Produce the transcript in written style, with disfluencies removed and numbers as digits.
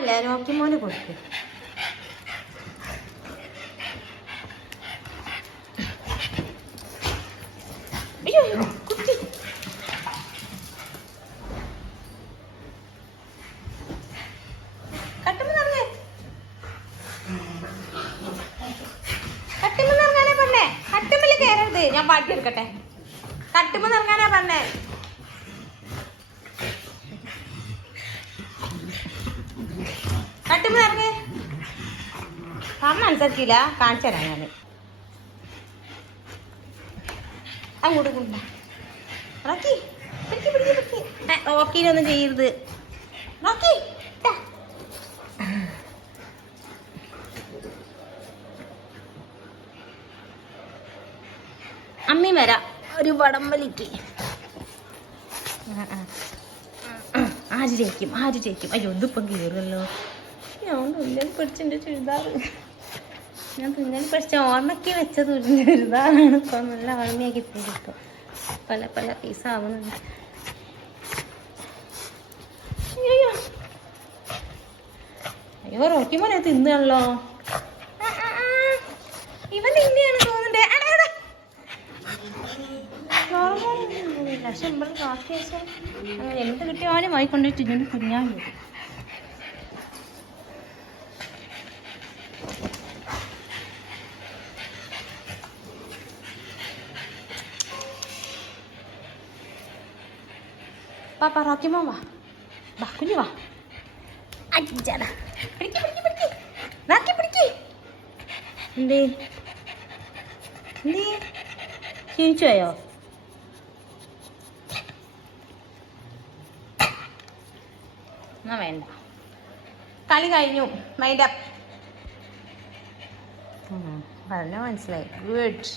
പാടില്ല, നോക്കിമോന് കൊടുക്ക്. അയ്യോ കുട്ടി കട്ടുമെന്നിറങ്ങേ, കട്ടുമെന്നിറങ്ങാനേ പറഞ്ഞേ. കട്ടുമ്മല് കയറരുത്, ഞാൻ പാട്ടി എടുക്കട്ടെ. കട്ടുമെന്നിറങ്ങാനാ പറഞ്ഞേ. കട്ടുമെന്നിറങ്ങേ. പറഞ്ഞ അനുസരിച്ചില്ല, കാണിച്ചു തരാം ഞാൻ. അങ്ങോട്ട് കൊണ്ട റോക്കി, റോക്കിനൊന്നും ചെയ്യരുത്. റോക്കി അമ്മയും വരാം, ഒരു വടം വലിക്ക്. ആര് ജയിക്കും, ആര് ജയിക്കും? അയ്യോ ഇതിപ്പം കീറുമല്ലോ. ഞാൻ തുന്നൽ പഠിച്ചെൻ്റെ ചുരിദാറ്, ഞാൻ തുന്നൽ പഠിച്ച ഓർമ്മയ്ക്ക് വെച്ച ചുരിദാറാണ്. ഇപ്പം നല്ല ഓർമ്മയാക്കി കിട്ടും. പല പല പീസ് ആവുന്നുണ്ട്. അയ്യോ അയ്യോ റോക്കി മോനെ തിന്നാണല്ലോ. ഇവൻ തിന്നെയാണ് തോന്നുന്നുണ്ട്. പക്ഷെ ഇവിടെ കാക്കി വെച്ചാൽ അങ്ങനെ എന്ത് കിട്ടിയാലും വായിക്കൊണ്ടിട്ട് ഇതിന് കുഞ്ഞാൻ വരും. പാപ്പ റോക്കിമോ വാ, വാ കുഞ്ഞു വാ. അച്ഛാ പിടിക്ക് പിടിക്ക് പിടിക്ക്, റാക്കി പിടിക്ക്. എന്തേ എന്തേ ക്ഷീണിച്ചു പോയോ? എന്നാ വേണ്ട, കളി കഴിഞ്ഞു. Mind up. പറഞ്ഞാൽ മനസ്സിലായി. ഗുഡ്.